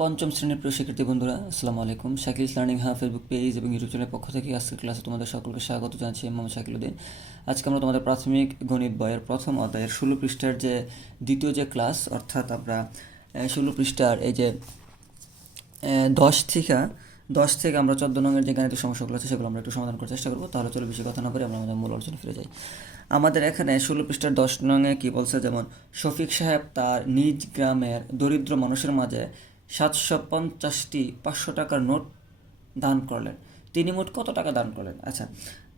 পঞ্চম শ্রেণীর প্রিয় শিক্ষার্থী বন্ধুরা, আসসালামু আলাইকুম। শাকিলস লার্নিং হাব ফেসবুক পেজ এবং ইউটিউব চ্যানেলের পক্ষ থেকে আজকের ক্লাসে তোমাদের সকলকে স্বাগত জানাচ্ছি। মোহাম্মদ শাকিলউদ্দিন। আজকে আমরা তোমাদের প্রাথমিক গণিত বইয়ের প্রথম অধ্যায়ের 16 পৃষ্ঠার যে দ্বিতীয় যে ক্লাস, অর্থাৎ আমরা 16 পৃষ্ঠার এই যে 10 থেকে আমরা 14 নঙের যে গাণিতিক সমস্যাগুলো আছে সেগুলো আমরা একটু সমাধান করার চেষ্টা করবো। তাহলে চলো বেশি কথা না বলে আমরা আমাদের মূল আলোচনা ফিরে যাই। আমাদের এখানে 16 পৃষ্ঠার 10 নঙে কী বলছে, যেমন শফিক সাহেব তার নিজ গ্রামের দরিদ্র মানুষের মাঝে 750টি 500 টাকার নোট দান করলেন। তিনি মোট কত টাকা দান করলেন? আচ্ছা,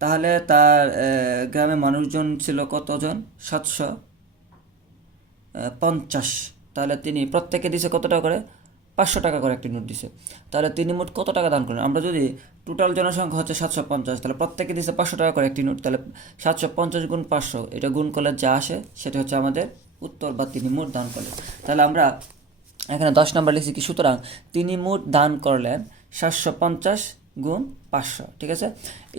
তাহলে তার গ্রামে মানুষজন ছিল কতজন? 750। তাহলে তিনি প্রত্যেকে দিছে কত টাকা করে? 500 টাকা করে একটি নোট দিছে। তাহলে তিনি মোট কত টাকা দান করলেন? আমরা যদি টোটাল জনসংখ্যা হচ্ছে 750, তাহলে প্রত্যেকে দিছে 500 টাকা করে একটি নোট। তাহলে 750 গুণ 500, এটা গুণ করলে যা আসে সেটা হচ্ছে আমাদের উত্তর, বা তিনি মোট দান করলেন। তাহলে আমরা এখানে 10 নাম্বার লিখছি কি? সুতরাং তিনি মোট দান করলেন 750 গুণ 500। ঠিক আছে,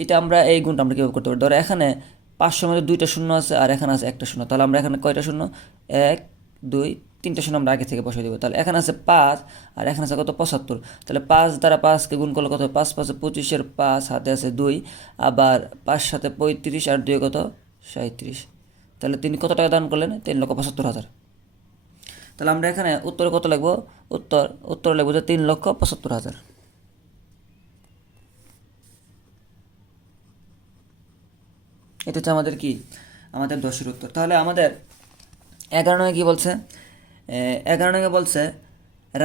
এটা আমরা এই গুণটা আমরা কীভাবে করতে পারি? ধরো এখানে 500 মধ্যে 2টা শূন্য আছে আর এখানে আছে একটা শূন্য। তাহলে আমরা এখানে কয়টা শূন্য? 1 2 3টা শূন্য আমরা আগে থেকে বসিয়ে দেবো। তাহলে এখানে আছে 5 আর এখানে আছে কত? 75। তাহলে 5 দ্বারা 5কে গুণ করলে কত? 5 5 25, 5 হাতে আছে 2, আবার 5 সাথে 35 আর 2 কত? 37। তাহলে তিনি কত টাকা দান করলেন? 3,75,000। তাহলে আমরা এখানে উত্তরে কত লিখবো? উত্তর লিখবো যে 3,75,000। এটা হচ্ছে আমাদের কি? আমাদের 10-এর উত্তর। তাহলে আমাদের 11 নঙ্গে কী বলছে? 11 নঙ্গে বলছে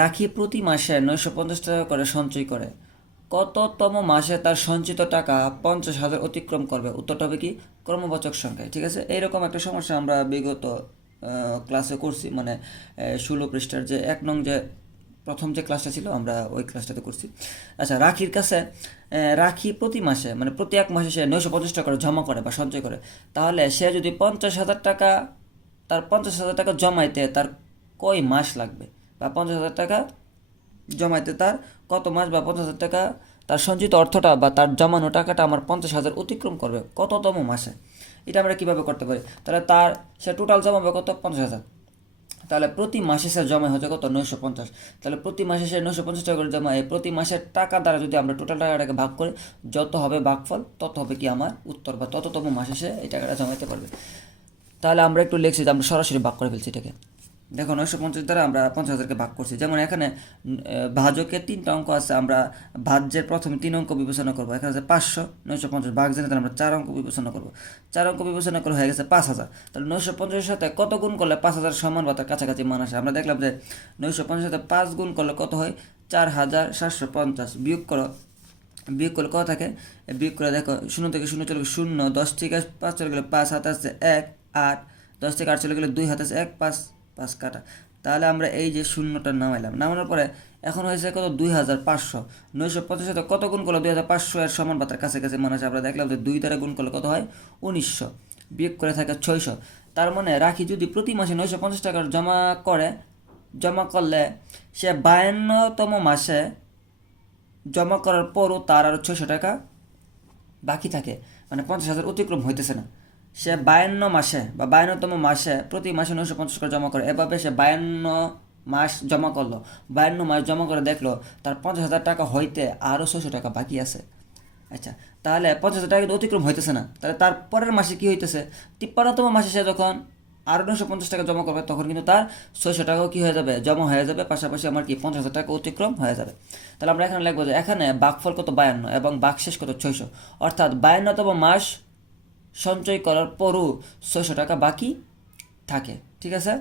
রাখি প্রতি মাসে 950 টাকা করে সঞ্চয় করে। কততম মাসে তার সঞ্চিত টাকা 50,000 অতিক্রম করবে? উত্তরটা হবে কি? ক্রমবাচক সংখ্যায়। ঠিক আছে, এইরকম একটা সমস্যা আমরা বিগত ক্লাসে করছি, মানে 16 পৃষ্ঠার যে 1 নং যে প্রথম যে ক্লাসটা ছিল আমরা ওই ক্লাসটাতে করছি। আচ্ছা, রাখির কাছে রাখি প্রতি মাসে, মানে প্রতি 1 মাসে সে 950 টাকা করে জমা করে বা সঞ্চয় করে। তাহলে সে যদি 50,000 টাকা, তার 50,000 টাকা জমাইতে তার কয় মাস লাগবে, বা 50,000 টাকা জমাইতে তার কত মাস, বা 50,000 টাকা তার সঞ্চিত অর্থটা বা তার জমানো টাকাটা আমার 50,000 অতিক্রম করবে কততম মাসে? এটা আমরা কীভাবে করতে পারি? তাহলে তার সে টোটাল জমাবে কত? 50,000। তাহলে প্রতি মাসে সে জমা হচ্ছে কত? 950। তাহলে প্রতি মাসে সে 950 টাকা করে জমা, এই প্রতি মাসের টাকা দ্বারা যদি আমরা টোটাল টাকাটাকে ভাগ করি, যত হবে ভাগফল তত হবে কি আমার উত্তর, বা তততম মাসে সে এই টাকাটা জমাইতে পারবে। তাহলে আমরা একটু লিখছি যে আমরা সরাসরি ভাগ করে ফেলছি এটাকে। দেখো 950 দ্বারা আমরা 50,000কে ভাগ করছি। যেমন এখানে ভাজকের 3টা অঙ্ক আছে, আমরা ভাজ্যের প্রথমে 3 অঙ্ক বিবেচনা করবো। এখানে আছে 500, 950 ভাগ জানি, তাহলে আমরা 4 অঙ্ক বিবেচনা করবো। 4 অঙ্ক বিবেচনা করে হয়ে গেছে 5,000। তাহলে 950-এর সাথে কত গুণ করলে 5,000 সমান বা তার কাছাকাছি মান আসে? আমরা দেখলাম যে 950-এর সাথে 5 গুণ করলে কত হয়? 4,750। বিয়োগ করলে কত থাকে? বিয়োগ করে দেখো, 0 থেকে 0 চলে গেলে 0, 10 থেকে 5 চলে গেলে 5, হাতে আসছে 1 8, 10 থেকে 8 চলে গেলে 2, হাতে আছে 1 5 5 কাটা। তাহলে আমরা এই যে শূন্যটা নামানোর পরে এখন হয়েছে কত? 2,500। 950 সাথে কত গুণ করলে 2,500 এর সমান বা তার কাছাকাছি মান আসে? আমরা দেখলাম যে 2 দ্বারা গুণ করলে কত হয়? 1900। বিয়োগ করে থাকে 600। তার মানে রাখি যদি প্রতি মাসে 950 টাকা জমা করলে সে 52তম মাসে জমা করার পরও তার আরও 600 টাকা বাকি থাকে, মানে 50,000 অতিক্রম হইতেছে না। সে 52 মাসে বা 52তম মাসে প্রতি মাসে 950 করে জমা করে। এভাবে সে 52 মাস জমা করলো, 52 মাস জমা করে দেখলো তার 50,000 টাকা হইতে আরও 600 টাকা বাকি আছে। আচ্ছা, তাহলে 50,000 টাকা কিন্তু অতিক্রম হইতেছে না। তাহলে তার পরের মাসে কী হইতেছে? 53তম মাসে সে যখন আরও 950 টাকা জমা করবে, তখন কিন্তু তার 600 টাকাও কী হয়ে যাবে? জমা হয়ে যাবে, পাশাপাশি আমার কি 50,000 টাকা অতিক্রম হয়ে যাবে। তাহলে আমরা এখানে লিখবো যে এখানে ভাগফল কত? 52 এবং ভাগশেষ কত? 600। অর্থাৎ 52তম মাস সঞ্চয় করার পরও 600 টাকা বাকি থাকে। ঠিক আছে,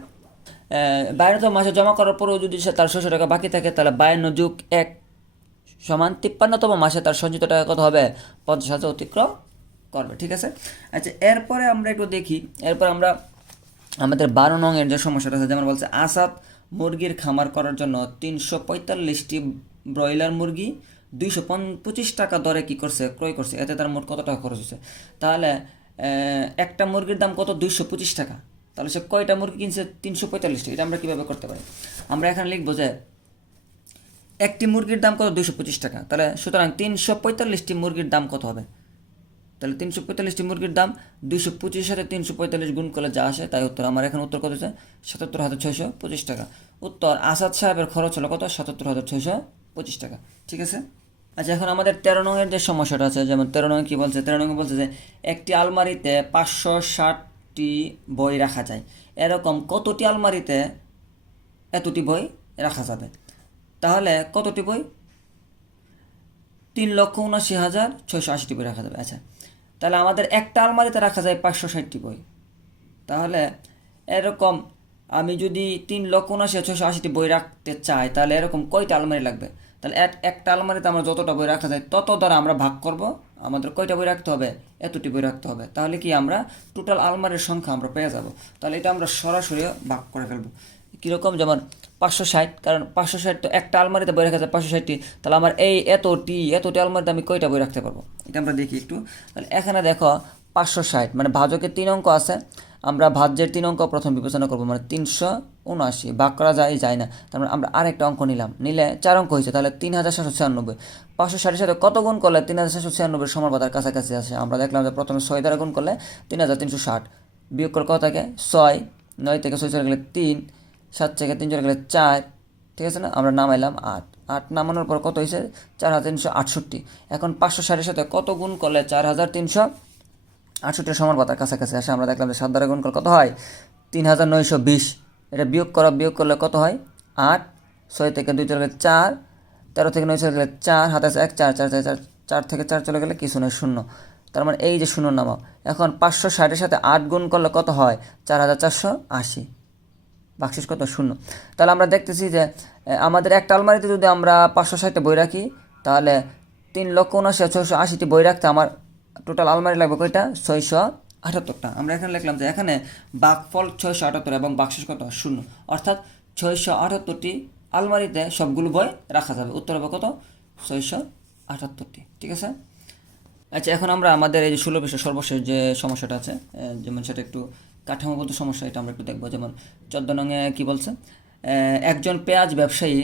52তম মাসে জমা করার পরও যদি তার 600 টাকা বাকি থাকে, তাহলে 52 যোগ 1 সমান 53তম মাসে তার সঞ্চিত টাকা কত হবে? 50,000 অতিক্রম করবে। ঠিক আছে, আচ্ছা এরপরে আমরা একটু দেখি। এরপর আমরা আমাদের 12 নংয়ের যে সমস্যাটা আছে, যেমন বলছে আসাদ মুরগির খামার করার জন্য 345টি ব্রয়লার মুরগি 225 টাকা দরে কী করছে? ক্রয় করছে। এতে তার মোট কত টাকা খরচ হচ্ছে? তাহলে একটা মুরগির দাম কত? 225 টাকা। তাহলে সে কয়টা মুরগি কিনছে? 345টি। এটা আমরা কীভাবে করতে পারি? আমরা এখানে লিখবো যে একটি মুরগির দাম কত? 225 টাকা। তাহলে সুতরাং 345টি মুরগির দাম কত হবে? তাহলে 345টি মুরগির দাম 225 সাথে 345 গুণ করলে যা আসে তাই উত্তর। আমার এখানে উত্তর কত হচ্ছে 77,625 টাকা। উত্তর আসাদ সাহেবের খরচ হলো কত 77,625 টাকা। ঠিক আছে। আচ্ছা, এখন আমাদের 13 নংয়ের যে সমস্যাটা আছে, যেমন 13 নং কী বলছে, 13 নং বলছে যে একটি আলমারিতে 560টি বই রাখা যায়, এরকম কতটি আলমারিতে এতটি বই রাখা যাবে? তাহলে কতটি বই? 3,79,680টি বই রাখা যাবে। আচ্ছা, তাহলে আমাদের একটা আলমারিতে রাখা যায় 560টি বই। তাহলে এরকম আমি যদি 3,79,680টি বই রাখতে চাই, তাহলে এরকম কয়টা আলমারি লাগবে? তাহলে একটা আলমারিতে আমরা যতটা বই রাখা যায় তত দ্বারা আমরা ভাগ করব, আমাদের কয়টা বই রাখতে হবে? এতটি বই রাখতে হবে। তাহলে কি আমরা টোটাল আলমারির সংখ্যা আমরা পেয়ে যাব। তাহলে এটা আমরা সরাসরি ভাগ করে ফেলবো। কীরকম? যেমন 560, কারণ 560 তো একটা আলমারিতে বই রাখা যায় 560টি, তাহলে আমার এই এতটি আলমারিতে আমি কয়টা বই রাখতে পারবো? এটা আমরা দেখি একটু। তাহলে এখানে দেখো 560 মানে ভাজকের 3 অঙ্ক আছে, আমরা ভাজ্যের 3 অঙ্ক প্রথম বিবেচনা করবো, মানে 379 ভাগ করা যায় না। তার মানে আমরা আরেকটা অঙ্ক নিলে 4 অঙ্ক হয়েছে, তাহলে 3,796। 560-এর সাথে কত গুণ করলে 3,796 সমান বা তার কাছাকাছি আসে? আমরা দেখলাম যে প্রথমে 6 দ্বারা গুণ করলে 3,360, বিয়োগ করে কত থাকে 6, 9 থেকে 6 চলে গেলে 3, 7 থেকে 3 চলে গেলে 4, ঠিক আছে না? আমরা নামাইলাম 8 নামানোর পর কত হয়েছে 4,368। এখন 560-এর সাথে কত গুণ করলে 4,368 সমান বা তার কাছাকাছি আসে? আমরা দেখলাম যে 7 দ্বারা গুণ করলে কত হয় 3,920। এটা বিয়োগ করলে কত হয় 8, 6 থেকে 2 চলে গেলে 4, 13 থেকে 9 চলে গেলে 4, হাতে আছে 1, 4 4 4 4 থেকে 4 চলে গেলে কিছু নয়, 0। তার মানে এই যে 0 নামাও। এখন 560-এর সাথে 8 গুণ করলে কত হয় 4,480, বাক্সিস কত 0। তাহলে আমরা দেখতেছি যে আমাদের একটা আলমারিতে যদি আমরা 560টা বই রাখি, তাহলে 3,79,680টি বই রাখতে আমার টোটাল আলমারি লাগবে কয়টা? 678টা। আমরা এখানে লিখলাম যে এখানে ভাগফল 678 এবং বাক্সিস কত 0, অর্থাৎ 678টি আলমারিতে সবগুলো বই রাখা যাবে। উত্তর হবে কত 678টি। ঠিক আছে। আচ্ছা, এখন আমরা আমাদের এই যে 16 পৃষ্ঠার সর্বশেষ যে সমস্যাটা আছে, যেমন সেটা একটু কাঠামোগত সমস্যা, এটা আমরা একটু দেখবো। যেমন 14 নংয়ে কী বলছে, একজন পেঁয়াজ ব্যবসায়ী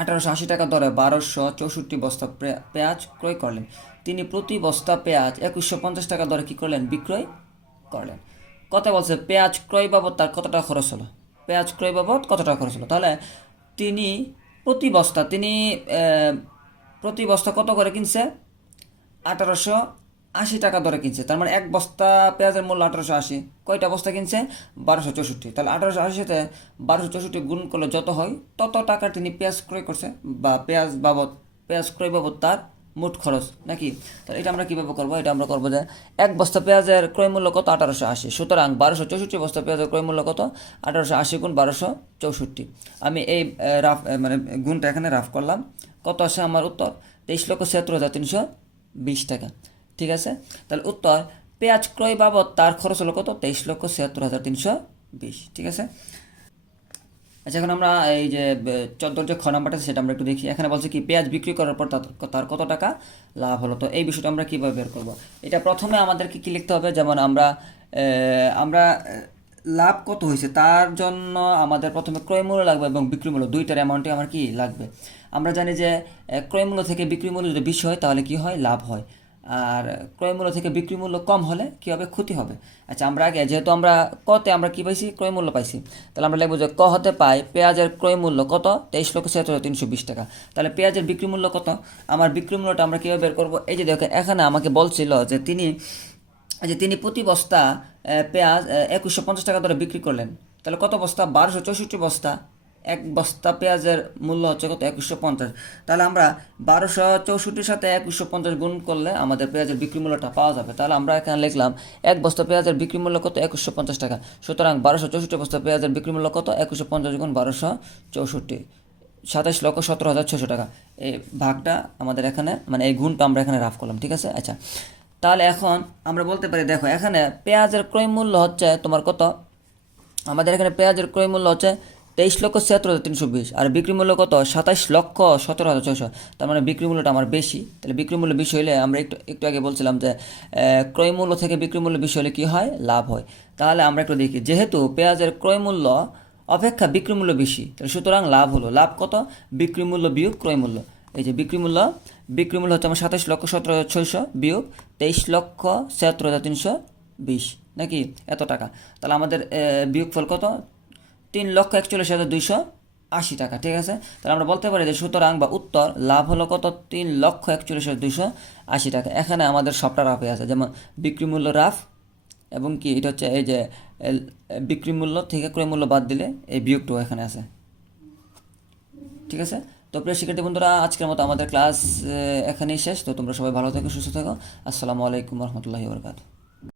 1880 টাকা দরে 1264 বস্তা পেঁয়াজ ক্রয় করলেন। তিনি প্রতি বস্তা পেঁয়াজ 2150 টাকা দরে কী করলেন? বিক্রয় করলেন। কথা বলছে পেঁয়াজ ক্রয় বাবদ তার কত টাকা খরচ হলো? পেঁয়াজ ক্রয় বাবদ কত টাকা খরচ হলো? তাহলে তিনি প্রতি বস্তা কত করে কিনছে? 1880 টাকা দরে কিনছে। তার মানে এক বস্তা পেঁয়াজের মূল্য 1880। কয়টা বস্তা কিনছে? 1264। তাহলে 1880 সাথে 1264 গুণ করলে যত হয় তত টাকা তিনি পেঁয়াজ ক্রয় করছে, বা পেঁয়াজ ক্রয় বাবদ তার মোট খরচ, নাকি? তাহলে এটা আমরা কীভাবে করবো? এটা আমরা করবো যে এক বস্তা পেঁয়াজের ক্রয় মূল্য কত? 1880। সুতরাং 1264 বস্তা পেঁয়াজের ক্রয় মূল্য কত? 1880 গুণ 1264। আমি এই মানে গুণটা এখানে রাফ করলাম। কত আসে আমার উত্তর? 23,76,320 টাকা। ঠিক আছে। তাহলে উত্তর পেঁয়াজ ক্রয় বাবদ তার খরচ হলো কত? 23,76,320। ঠিক আছে। আচ্ছা, এখন আমরা এই যে 14 যে খ নাম্বারটা সেটা আমরা একটু দেখি। এখানে বলছে কি পেঁয়াজ বিক্রি করার পর তার কত টাকা লাভ হলো। তো এই বিষয়টা আমরা কীভাবে বের করবো? এটা প্রথমে আমাদেরকে কী লিখতে হবে? যেমন আমরা লাভ কত হয়েছে তার জন্য আমাদের প্রথমে ক্রয় মূল্য লাগবে এবং বিক্রি মূল্য, দুইটার অ্যামাউন্টে আমার কি লাগবে। আমরা জানি যে ক্রয় মূল্য থেকে বিক্রি মূল্য যদি বেশি হয় তাহলে কি হয়? লাভ হয়। আর ক্রয় মূল্য থেকে বিক্রি মূল্য কম হলে কী হবে? ক্ষতি হবে। আচ্ছা, আমরা আগে যেহেতু আমরা কতে আমরা কী পাইছি? ক্রয় মূল্য পাইছি। তাহলে আমরা লিখবো যে ক হতে পাই পেঁয়াজের ক্রয় মূল্য কত? 23,76,320 টাকা। তাহলে পেঁয়াজের বিক্রি মূল্য কত? আমার বিক্রি মূল্যটা আমরা কীভাবে বের করবো? এই যে দেখো এখানে আমাকে বলছিল যে তিনি প্রতি বস্তা পেঁয়াজ 2150 টাকা দরে বিক্রি করলেন। তাহলে কত বস্তা? 1264 বস্তা। এক বস্তা পেঁয়াজের মূল্য হচ্ছে কত? 2150। তাহলে আমরা 1264 সাথে 2150 গুণ করলে আমাদের পেঁয়াজের বিক্রি মূল্যটা পাওয়া যাবে। তাহলে আমরা এখানে লিখলাম এক বস্তা পেঁয়াজের বিক্রি মূল্য কত? 2150 টাকা। সুতরাং 1264 বস্তা পেঁয়াজের বিক্রি মূল্য কত? 2150 গুণ 1264, 27,17,600 টাকা। এই ভাগটা আমাদের এখানে, মানে এই গুণটা আমরা এখানে রাফ করলাম। ঠিক আছে। আচ্ছা, তাহলে এখন আমরা বলতে পারি, দেখো এখানে পেঁয়াজের ক্রয় মূল্য হচ্ছে তোমার কত? আমাদের এখানে পেঁয়াজের ক্রয় মূল্য হচ্ছে 23,76,320, আর বিক্রি মূল্য কত? 27,17,600। তার মানে বিক্রি মূল্যটা আমার বেশি। তাহলে বিক্রি মূল্য বেশি হলে আমরা একটু আগে বলছিলাম যে ক্রয় মূল্য থেকে বিক্রি মূল্য বেশি হলে কী হয়? লাভ হয়। তাহলে আমরা একটু দেখি, যেহেতু পেঁয়াজের ক্রয় মূল্য অপেক্ষা বিক্রি মূল্য বেশি, তাহলে সুতরাং লাভ হলো। লাভ কত? বিক্রি মূল্য বিয়োগ ক্রয় মূল্য। এই যে বিক্রি মূল্য হচ্ছে আমার 27,17,600 বিয়োগ 23,76,320, নাকি এত টাকা। তাহলে আমাদের বিয়োগফল কত? 3,41,280 টাকা, ঠিক আছে। তাহলে আমরা বলতে পারি যে সুতরাং বা উত্তর লাভ হলো কত? 3,41,280 টাকা। এখানে আমাদের সবটা রাফে আছে, যেমন বিক্রি মূল্য রাফ এবং কি এটা হচ্ছে এই যে বিক্রি মূল্য থেকে ক্রয় মূল্য বাদ দিলে এই বিয়োগটাও এখানে আছে, ঠিক আছে। তো প্রিয় শিক্ষার্থী বন্ধুরা, আজকের মতো আমাদের ক্লাস এখানেই শেষ। তো তোমরা সবাই ভালো থেকো, সুস্থ থেকো। আসসালামু আলাইকুম রহমতুল্লাহি ওয়া বারাকাতুহু।